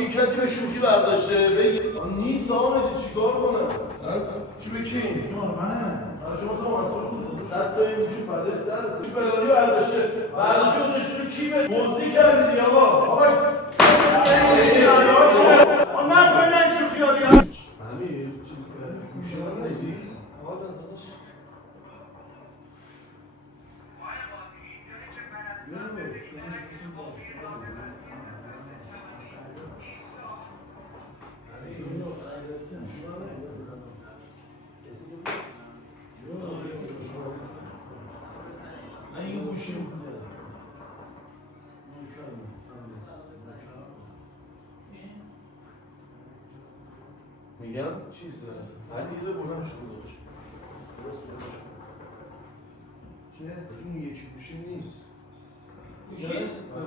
کی کسی به شوخی برداشته بگی نیست آمده چیکار کنه چی بکی منه شما تو صد تا این میشه پرده سر کی بلایی برداشته نشونه کی به مزدی کردی آقا آن نکنن شوخی ها دیگه همین چیز گوشه من نیدی این گوشی میگم چیزه علیزه بلند شده داشت چیه؟ چون یکی گوشی نیست گوشی؟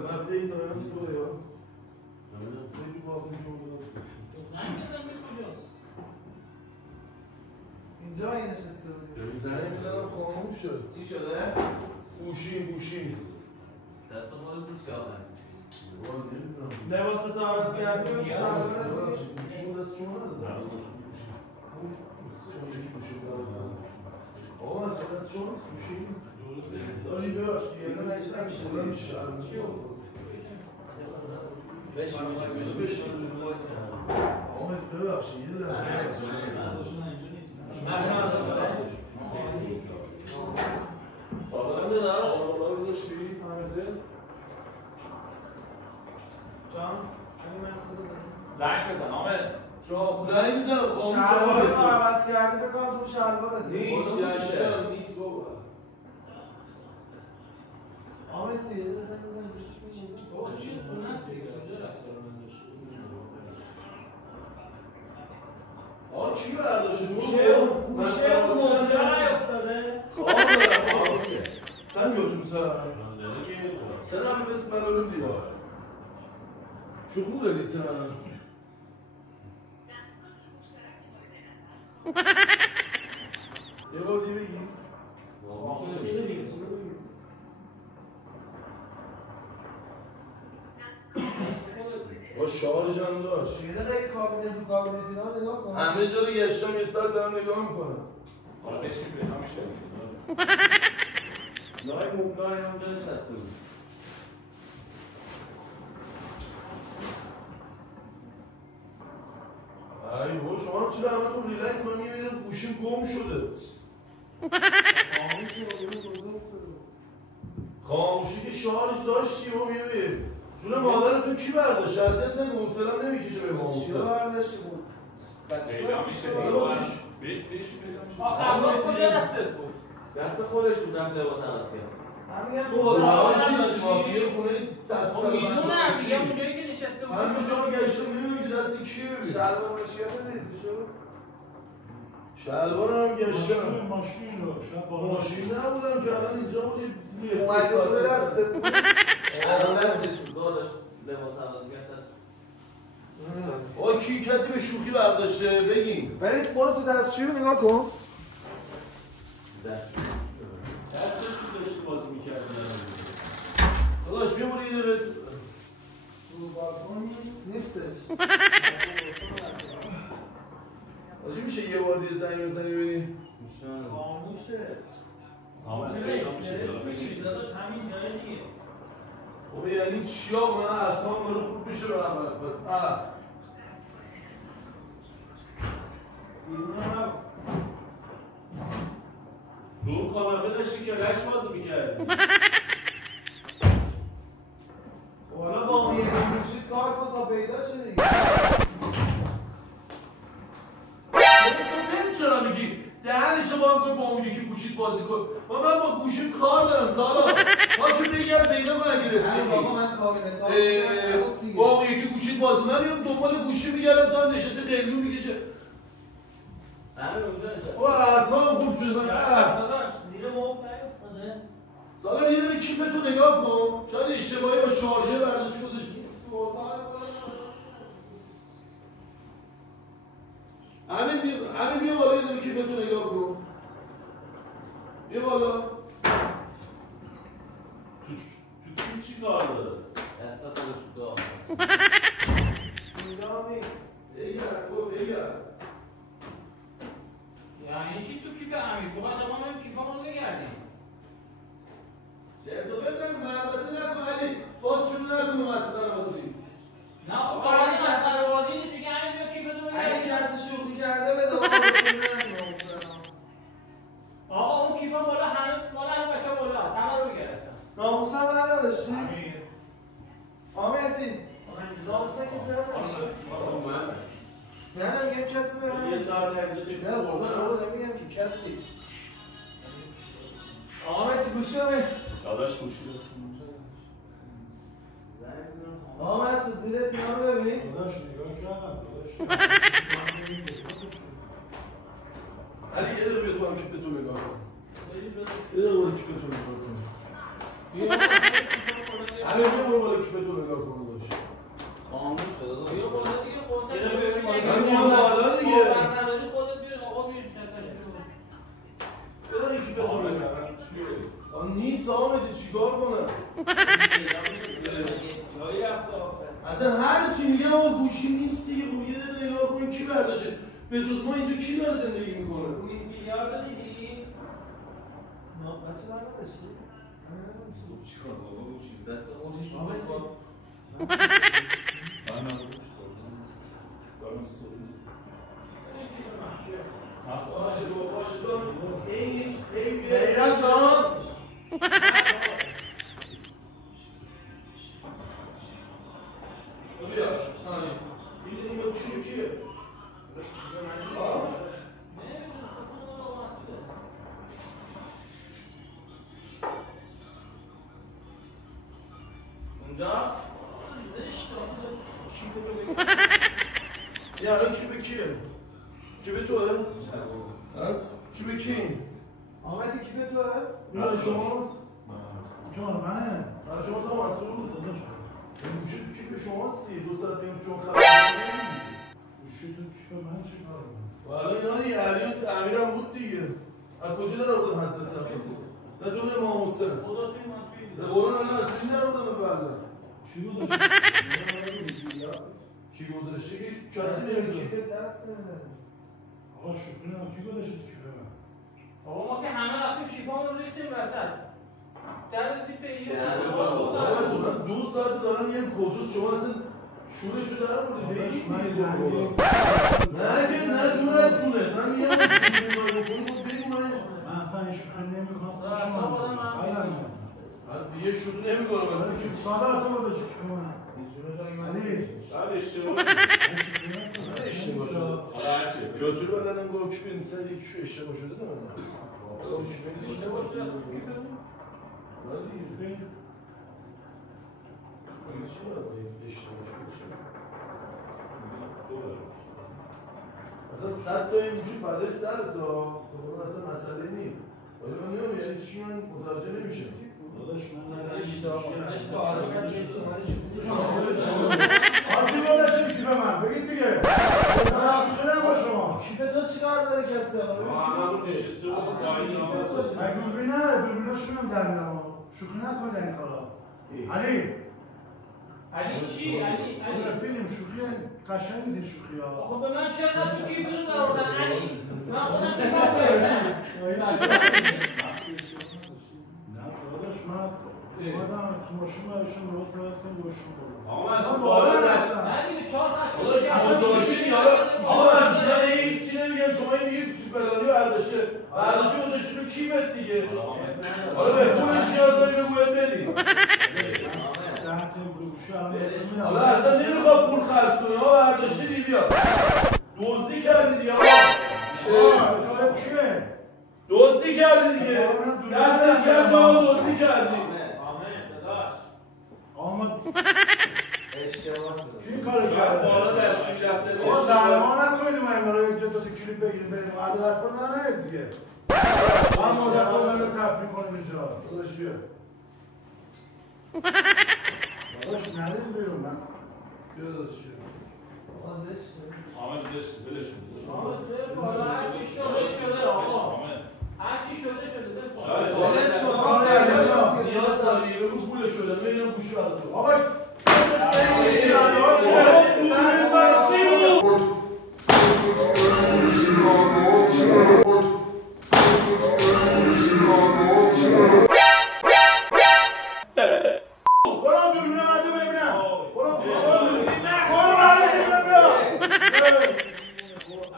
مبدهی دارم توه یا خیلی واقعی شما زنگ بزن به کجاست؟ اینجا این نشسته بودی زنگ میزنم خاموش شد چی شده؟ گوشی دست ما رو بود که آقا هست لباس تو عوض کردی و گوشی دست شما ندارم آقا از دست شما گوشی داری بباش یه نمیشه آقا ببخشید یه لحظه سابقا نداشت؟ سابقا داشتی؟ همزه؟ جان همین منصور زنگ بزن آمد زنگ میزنم شلوار تو عوض کردی بکنم تو شلوارت نیست بابا آمدی بزن گوشش میگیری بابا چی خونه هست دیگه کجا رستوران داشت آقا کی برداشته؟ گوشه اون مونجا نیفتاده؟ خواب دارم چند یادتون سرم بس من اولم دیوار شوخو داری سرم یه بار دیگه بگیم با شارژ هم داشت یه دقیقه کابینت و کابینت اینا نگاه کن همه جا رو گشتم یه ساعت دارم نگاه میکنم حالا بشین بهتا میشه لای مبلای اونجا نشسته بود ای بابا شما چرا همتون ریلکس من میبینم گوشیم گم شده خاموشی که شارژ داشتی و میبین جون مادرتون کی برداشت؟ شرطت نگم سلام نمیکشه به ما چی رو برداشتی بود؟ پیدا میشه بشین پیدا میشه آخر کجا دستت بود؟ دست خودش بود رفت لباس عوض کرد همین تو شارژ نیست ما یه خونه 100 سال میدونم میگم اونجایی که نشسته بود همه جا گشتم میبینم که دست کی ببین شلوار مشکل ندید شو شلوار هم گشتم ماشین نبودم که الان اینجا بود یه اومدی بود دستت بود الان دستش بود داشت لباس عوض کرد آقا کی کسی به شوخی برداشته بگین برید برو تو دستشویی رو نگاه کن دستش تو داشتی بازی میکردی داداش بیا برو یه دقیقه رو بالکن نیستش آجی میشه یه بار دیگه زنگ بزنی ببینی خاموشه آمد پیدا میشه بشین داداش همین جای دیگه بابا یعنی چیا من اصلا داره خوب میشه برم دور کاناپه داشتی که رش بازی میکردی حالا با اون یه گوشید کار کن تا پیدا شه دیگه تو چرا میگی دهنشو با هم با اون یکی گوشید بازی کن من با گوشیم کار دارم سالا پاشو بگرد پیدا کنم گرفتی بابا من کابینت با اون یکی گوشید بازی من میام دنبال گوشی میگردم تا نشسته قلیون میکشه همین اونجا نشد بابا اعصابم خوب شده من داداش زیر موب نیفتاده سالا یه دقیقه کیفتو نگاه کن شاید اشتباهی با شارژر برداشت گذاشت همین بیا بالا یه دقیقه کیفتو نگاه کن بیا بالا تو چی کار داره؟ دست خودش بود اصلا کسی نمیشه. نه میگم کسی به یه ساعت اینجا نه قربان نمیگم که کسی. آقا مهدی گوشی رو داداش گوشی آقا مسعود زیرت اینا رو ببین. داداش نگاه کردم داداش. علی یه دقیقه بیا تو هم کیف تو نگاه کن. یه دقیقه برو کیف تو نگاه کن. علی برو بالا کیف تو نگاه کن داداش. خاموش شده داداش. بیا بالا دیگه خودت ببین. من میام بالا دیگه. نداری خودت بیا آقا بیا بذار کیف تو نگاه کن. نیست آمدی چیکار کنم؟ جایی رفت آخر. اصلا هر چی میگم آقا گوشی نیست دیگه. خب یه دقیقه نگاه کن کی برداشته؟ به جز ما اینجا کی داره زندگی میکنه؟ 20 میلیارد دیدی؟ نه بچه برداشتی؟ خب چیکار بابا گوشی دست خودش رو بکن. باشه باشه ای بیرا شما بیا این کیه اونجا یا الان کیه کیه توه چی به کی؟ آمدی کیف توه؟ نه شماست؟ جان منه نه شما تا مسئول داداش این گوشی تو کیف شماست 2 ساعت بیم چون خبر نمیدید گوشی تو کیف من چی کار کنم؟ و الان اینا دیگه علی و امیرم بود دیگه از کجا در آوردن حضرت عباس؟ نه تو امام حسین خدا توی من توی به قرآن الله اصلی در آوردن به بردن چی گذاشتی؟ کی گذاشته که کسی کسی نمیدونه کیف دست نمیده آقا شکری هم کی گذاشتی تو کیف من؟ آقا ما که همه رفتیم کیفامون رو ریختیم وسط. در رسید به این آقا من 2 ساعت دارم میگم کجاست شما اصلا شورشو در آوردید به داداش این من دیگه رنگی نه که نه دورتونه من میگم شما کار بکنید خب بگو من من اصلا این شوخی نمی‌کنم اصلا خودم هم بعدم نیستم. یه شوخی نمی‌کنم من من که ساده تو گذاشتی کیف من علی شاید اشتباه اشتباه شده حالا هرچی جاتو رو بلدم گفت که مثلا یکیشو اشتباه شده تو من اشتباه شده اصلا 100 تا این وجود بعد 100 تا خب اصلا مسئله نیست ولی من نمیدونم یعنی چی من متوجه نمیشم داداش من نه آتی گذاشتی کیف من بگید دیگه من شوخی نمی با شما کیف تو چیکار داره کسی همون نشسته بود پایین من دوربین نداره دوربیناشون هم در میرم شوخی نکنید این کارا علی علی چی؟ علی فیلم شوخی قشنگ نیست این شوخی ها آقا به من چرا تو کیف رو در آوردن علی؟ من خودم چیکار کنم؟ نه داداش من اومدم تو ماشین برشون درست برسیم گوشم بودم آقا من بالا دست نه دیگه 4 تا داداش بازداشتی یارو آقا من هیچ چی نمیگم شما این میگید بلدی برداشته برداشته گذاشتی رو کیفت دیگه حالا به پولش نیاز داری بگو بهت بدی ده تا گوشی الان بهتون میدم حالا اصلا نمیخواد پول خرج کنی آقا برداشتی دی بیا دزدی کردی دیگه آقا کار کیه؟ دزدی کردی دیگه دست کرد آقا دزدی کردی آمد اشتباه شده کی کار کرده؟ بالا دستشویی رفته آقا درما نکنیم این برای یک جا تا کلیپ بگیریم بریم عدالت کن نه دیگه من مدت ها بریم تفریح کنیم اینجا داداش بیا داداش ندیم بیرون من بیا داداش بیا آقا زشته آمد زشت بلش کن آقا چه بالا هر چی شده شده آقا هر چی شده شده شاید ولش کن آقا نیاز داری بگو پول شده ببینم گوشی برات تو آقا برام دوربین مردم ببینم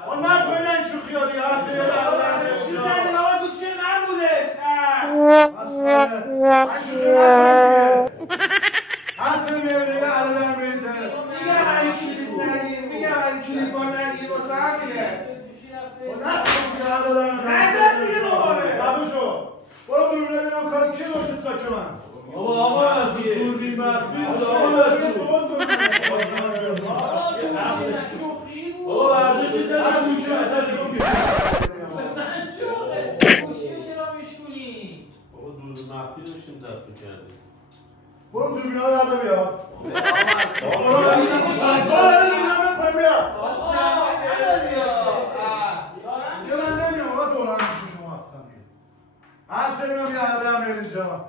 برام نکنین این شوخی ها دیگه حرف چی زنی آقا تو چه من بودش من شوخی نکنین دیگه حرف میبینی علم میبینی دوربینا رو برده بیاد. آقا رو ببینم پایین بیا. یه من نمیام آقا دوران میشه شما هستم بیا. هر سری من بیاده هم میرید جا.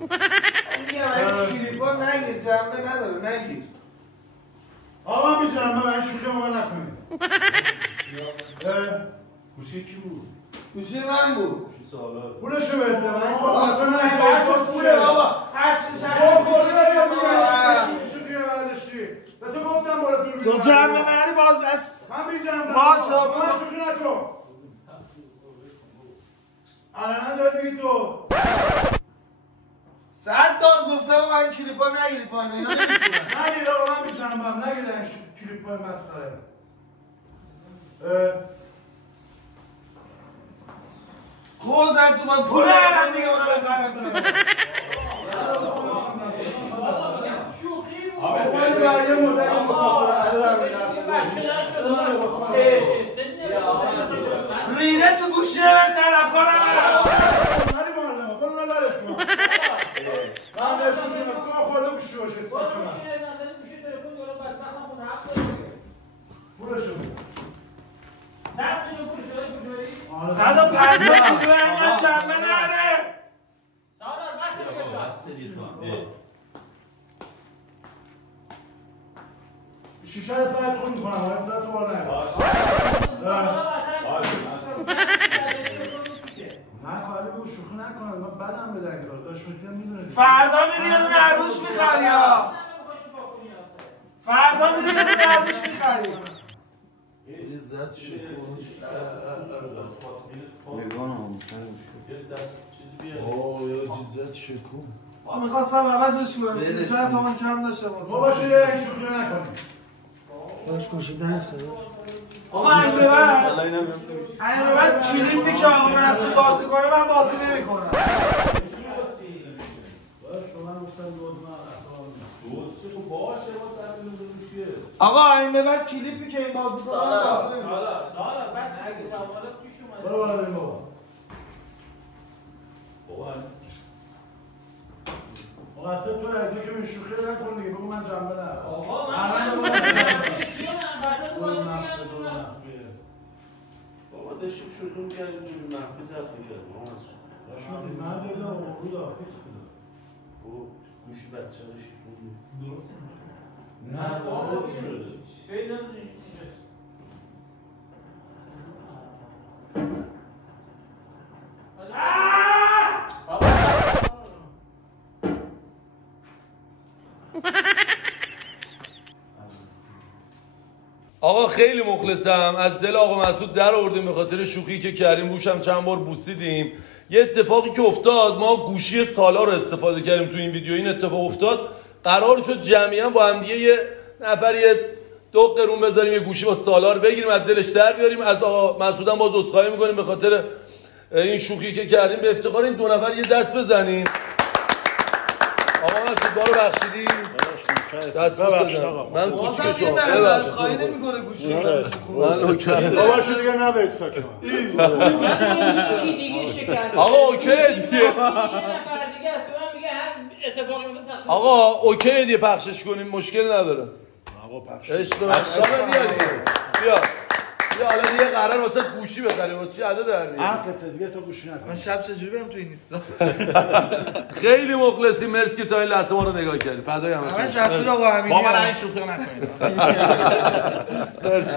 میگم این کلیپا نگیر جنبه نداره نگیر. آقا من بی جنبه من شوخی ما نکنید. گوشی کی بود؟ گوشی من بود. پولشو بده من این کاراتو نگیر. بس پوله بابا هر چی تو خوردی نگیر میگم شوخی برداشتی. به تو گفتم بالا دوربینا. تو جنبه نری باز است. من بی جنبه. باشه. من شوخی نکن. الان دارد میگی تو. 100 دار گفتم آقا این کلیپا نگیری پایین اینا نمیتونن. نگیر آقا من بی جنبم نگیر این کلیپ های مسخره. خوزت تو من پول ندارم دیگه اونو بخرم شوخی بود. آقا این برگه مدت مسافره ریده تو گوشی من طرف کنم. نری معلمه برو نلرس کن. من نشون میدم که خورده گوشی باشه پولشو بده. 150 کیلو اینقدر جنبه نره. شیشه رو ساعت خون میکنم ولی ساعت رو بار نگم نه کاری بگو شوخی نکنم من بدم بده این کار داشت میتونم میدونه فردا میری یه دونه عروش میخری ها. فردا میری یه دونه عروش میخری. عزت شد نگانم یه دست چیزی بیاری یا عزت شکو من میخواستم عوضش کنم 13 تومن کم داشته بابا باشه یه شوخی نکنی داشت کشیده افتاده آقا این به بعد کلیپی که آقا مسئول بازی کنه من بازی نمی کنم. آقا این به بعد کلیپی که این بازی کنه من بازی نمی کنم. برو بریم بابا آقا اصلا تو رایده که من شوخی نکن دیگه بگو من جنبه ندارم آقا بابا داشتیم شوخی می‌کردیم محفظ افریقا داشتی من دیدم اون رو دار پیست کنم او گوشی بچه داشتی درسته نه داره شده خیلی نزدیک آقا خیلی مخلصم از دل آقا مسعود در آوردیم به خاطر شوخی که کردیم گوشم چند بار بوسیدیم. یه اتفاقی که افتاد ما گوشی سالار رو استفاده کردیم تو این ویدیو. این اتفاق افتاد قرار شد جمعیاً با هم دیگه یه نفر یه 2 قرون بذاریم یه گوشی با سالار بگیریم از دلش در بیاریم. از آقا مسعود هم باز عذرخواهی می‌کنیم به خاطر این شوخی که کردیم. به افتخار این 2 نفر یه دست بزنیم. آقا مسعود بارو بخشیدی دست بزنم من کوچیک شما ببخشید خواهی نمی‌کنه گوشی من اوکی بابا شو دیگه ندارید ساکن آقا اوکی دیگه آقا اوکی دیگه پخشش کنیم مشکل نداره آقا پخش عشق من بیا دیگه بیا حالا دیگه قرار واسه گوشی بخریم واسه چی عدد در میاریم عقلت دیگه تو گوشی نکن من شب چجوری برم تو این اینستا خیلی مخلصیم مرسی که تا این لحظه ما رو نگاه کردی فدای همتون من شخصی آقا امینی با من این شوخی نکنید مرسی